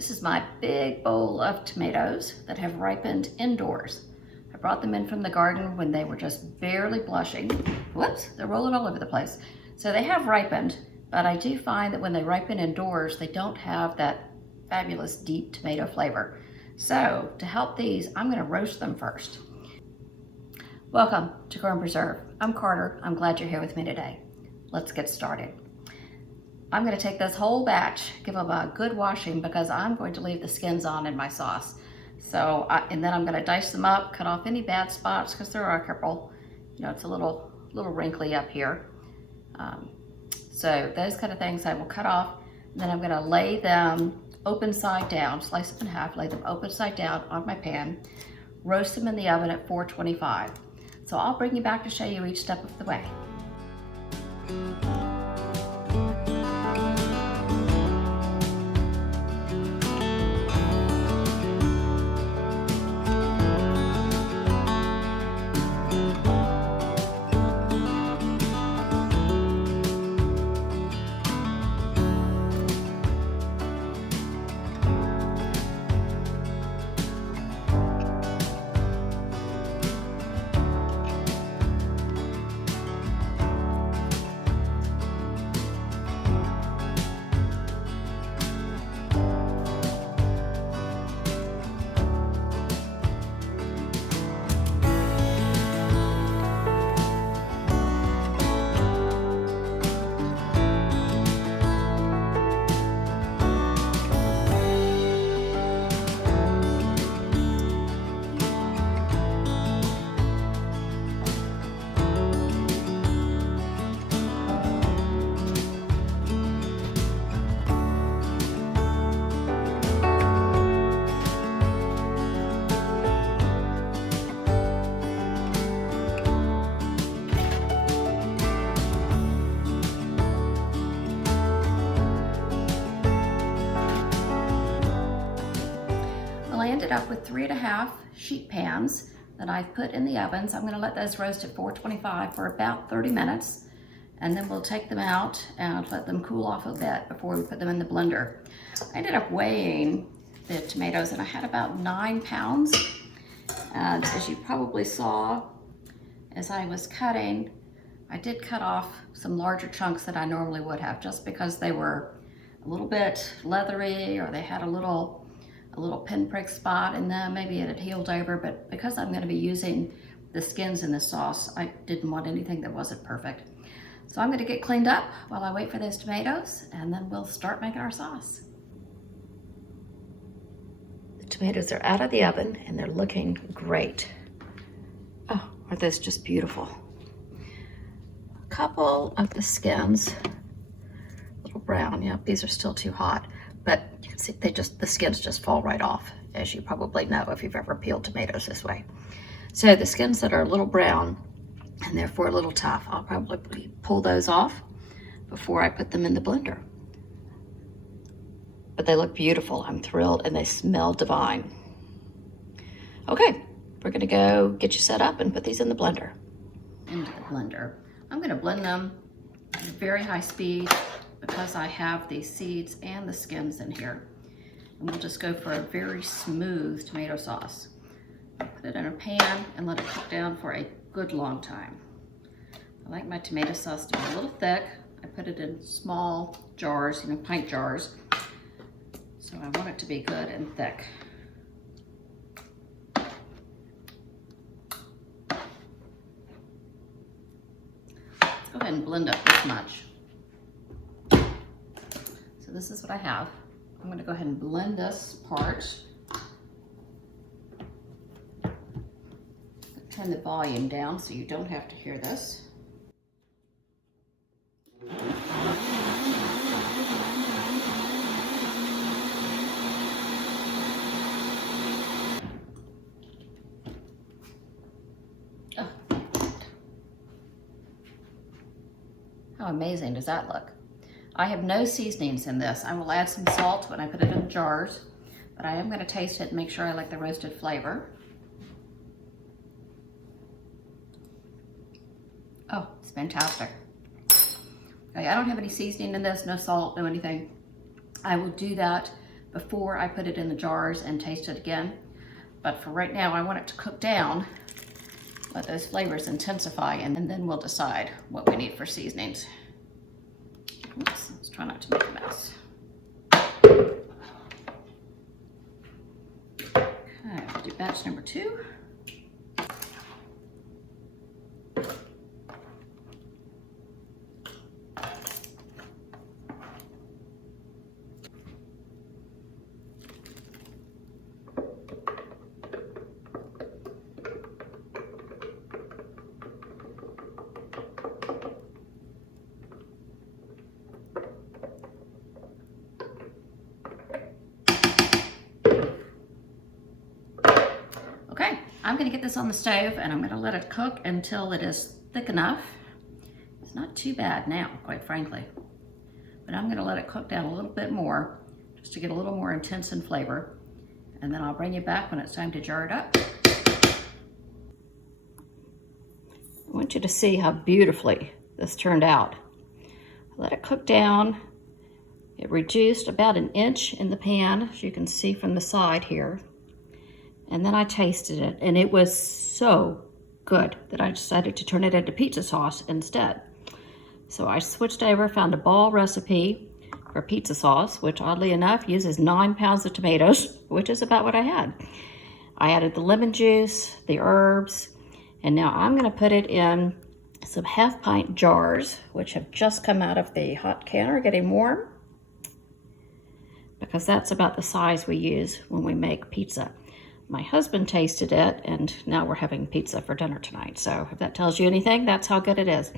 This is my big bowl of tomatoes that have ripened indoors. I brought them in from the garden when they were just barely blushing. Whoops, they're rolling all over the place. So they have ripened, but I do find that when they ripen indoors, they don't have that fabulous deep tomato flavor. So to help these, I'm gonna roast them first. Welcome to Grow and Preserve. I'm Carter. I'm glad you're here with me today. Let's get started. I'm going to take this whole batch, give them a good washing because I'm going to leave the skins on in my sauce. And then I'm going to dice them up, cut off any bad spots because there are a couple. You know, it's a little wrinkly up here. So those kind of things I will cut off. And then I'm going to lay them open side down, slice them in half, lay them open side down on my pan, roast them in the oven at 425. So I'll bring you back to show you each step of the way. I ended up with 3.5 sheet pans that I've put in the ovens. I'm going to let those roast at 425 for about 30 minutes, and then we'll take them out and let them cool off a bit before we put them in the blender. I ended up weighing the tomatoes and I had about 9 pounds. And as you probably saw, as I was cutting, I did cut off some larger chunks than I normally would have just because they were a little bit leathery or they had a little pinprick spot in them. Maybe it had healed over, but because I'm going to be using the skins in the sauce, I didn't want anything that wasn't perfect. So I'm going to get cleaned up while I wait for those tomatoes, and then we'll start making our sauce. The tomatoes are out of the oven and they're looking great. Oh, are those just beautiful? A couple of the skins, a little brown. Yeah, these are still too hot. But you can see the skins just fall right off, as you probably know if you've ever peeled tomatoes this way. So the skins that are a little brown and therefore a little tough, I'll probably pull those off before I put them in the blender. But they look beautiful. I'm thrilled, and they smell divine. Okay, we're gonna go get you set up and put these in the blender. Into the blender. I'm gonna blend them at a very high speed because I have the seeds and the skins in here. And we'll just go for a very smooth tomato sauce. Put it in a pan and let it cook down for a good long time. I like my tomato sauce to be a little thick. I put it in small jars, pint jars. So I want it to be good and thick. Let's go ahead and blend up this much. So this is what I have. I'm going to go ahead and blend this part. Turn the volume down so you don't have to hear this. Oh. How amazing does that look? I have no seasonings in this. I will add some salt when I put it in the jars, but I am going to taste it and make sure I like the roasted flavor. Oh, it's fantastic. Okay, I don't have any seasoning in this, no salt, no anything. I will do that before I put it in the jars and taste it again. But for right now, I want it to cook down, let those flavors intensify, and then we'll decide what we need for seasonings. Oops, let's try not to make a mess. Okay, we'll do batch number 2. Okay, I'm gonna get this on the stove and I'm gonna let it cook until it is thick enough. It's not too bad now, quite frankly, but I'm gonna let it cook down a little bit more just to get a little more intense in flavor. And then I'll bring you back when it's time to jar it up. I want you to see how beautifully this turned out. Let it cook down. It reduced about 1 inch in the pan, as you can see from the side here. And then I tasted it, and it was so good that I decided to turn it into pizza sauce instead. So I switched over, found a ball recipe for pizza sauce, which oddly enough uses 9 pounds of tomatoes, which is about what I had. I added the lemon juice, the herbs, and now I'm gonna put it in some 1/2 pint jars, which have just come out of the hot canner, getting warm, because that's about the size we use when we make pizza. My husband tasted it, and now we're having pizza for dinner tonight. So if that tells you anything, that's how good it is.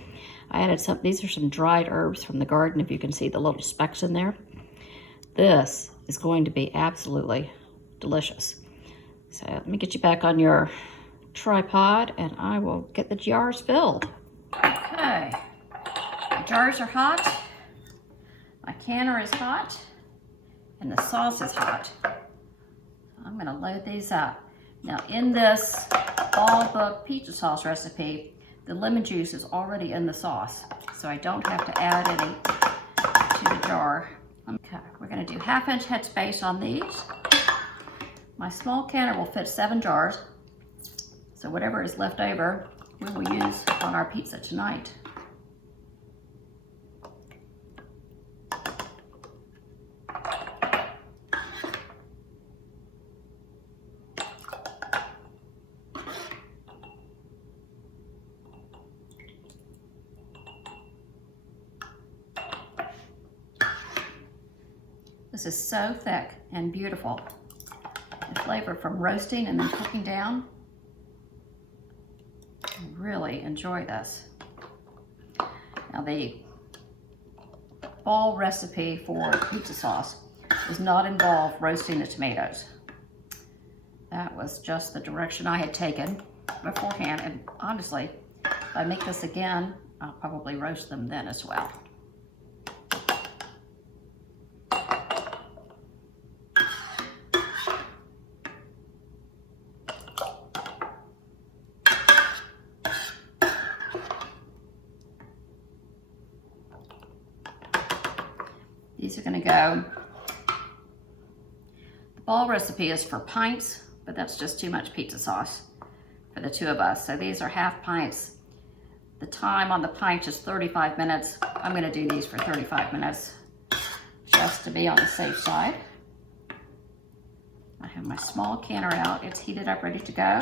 I added these are some dried herbs from the garden, if you can see the little specks in there. This is going to be absolutely delicious. So let me get you back on your tripod and I will get the jars filled. Okay, the jars are hot, my canner is hot, and the sauce is hot. I'm gonna load these up. Now in this Ball Book pizza sauce recipe, the lemon juice is already in the sauce, so I don't have to add any to the jar. Okay, we're gonna do 1/2 inch headspace on these. My small canner will fit 7 jars, so whatever is left over, we will use on our pizza tonight. This is so thick and beautiful. The flavor from roasting and then cooking down. I really enjoy this. Now the Ball recipe for pizza sauce does not involve roasting the tomatoes. That was just the direction I had taken beforehand, and honestly, if I make this again, I'll probably roast them then as well. These are gonna go, the Ball recipe is for pints, but that's just too much pizza sauce for the 2 of us. So these are 1/2 pints. The time on the pint is 35 minutes. I'm gonna do these for 35 minutes, just to be on the safe side. I have my small canner out. It's heated up, ready to go.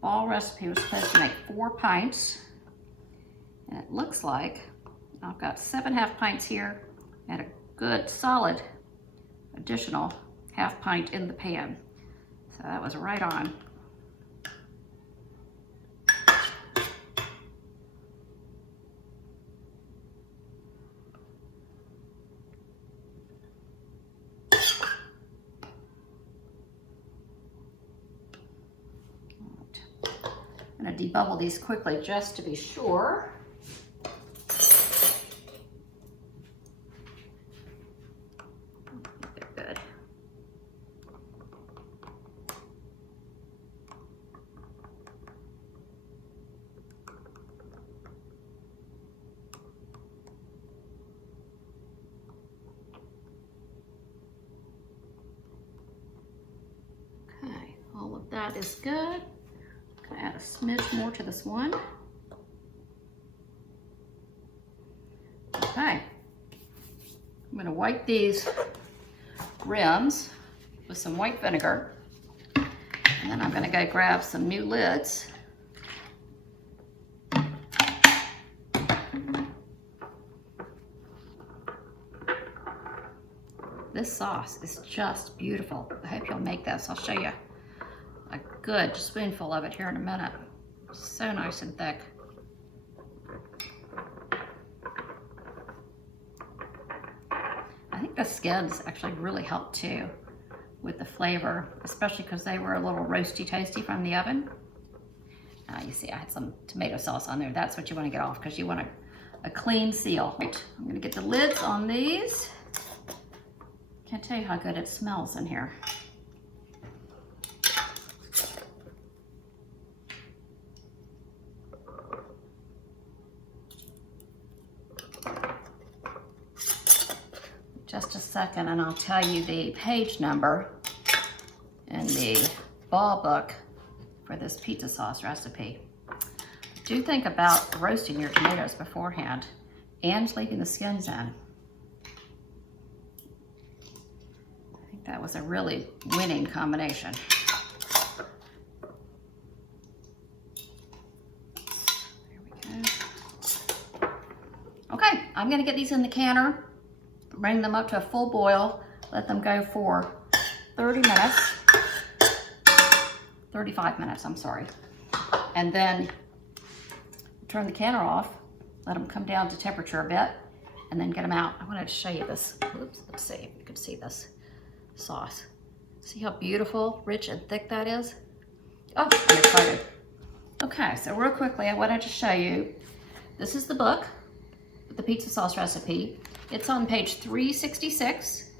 Ball recipe was supposed to make 4 pints, and it looks like I've got 7 1/2 pints here and a good solid additional 1/2 pint in the pan. So that was right on. I'm going to debubble these quickly just to be sure. Good. that is good. I'm gonna add a smidge more to this one. Okay. I'm gonna wipe these rims with some white vinegar. And then I'm gonna go grab some new lids. This sauce is just beautiful. I hope you'll make this. I'll show you a good spoonful of it here in a minute. So nice and thick. I think the skins actually really help too with the flavor, especially because they were a little roasty toasty from the oven. You see I had some tomato sauce on there. That's what you want to get off because you want a clean seal. Right, I'm gonna get the lids on these. Can't tell you how good it smells in here. Just a second and I'll tell you the page number in the ball book for this pizza sauce recipe. Do think about roasting your tomatoes beforehand and leaving the skins in. I think that was a really winning combination. There we go. Okay, I'm gonna get these in the canner, bring them up to a full boil, let them go for 30 minutes, 35 minutes, I'm sorry. And then turn the canner off, let them come down to temperature a bit, and then get them out. I wanted to show you this. Oops, let's see if you can see this sauce. See how beautiful, rich, and thick that is? Oh, I'm excited. Okay, so real quickly, I wanted to show you, this is the book, the pizza sauce recipe. It's on page 366,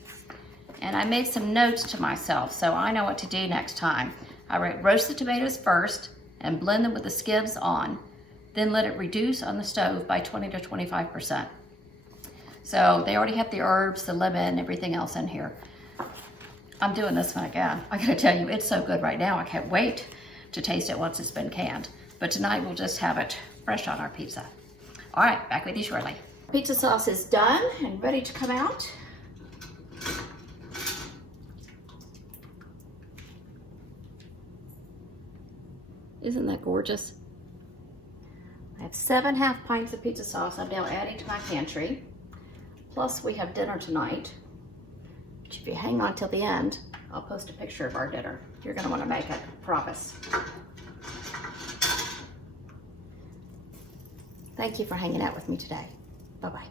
and I made some notes to myself so I know what to do next time. I wrote roast the tomatoes first and blend them with the skins on, then let it reduce on the stove by 20 to 25%. So they already have the herbs, the lemon, everything else in here. I'm doing this one again. I gotta tell you, it's so good right now. I can't wait to taste it once it's been canned. But tonight we'll just have it fresh on our pizza. All right, back with you shortly. Pizza sauce is done and ready to come out. Isn't that gorgeous? I have 7 half pints of pizza sauce I'm now adding to my pantry. Plus we have dinner tonight. Which if you hang on till the end, I'll post a picture of our dinner. You're gonna wanna make it, I promise. Thank you for hanging out with me today. Bye-bye.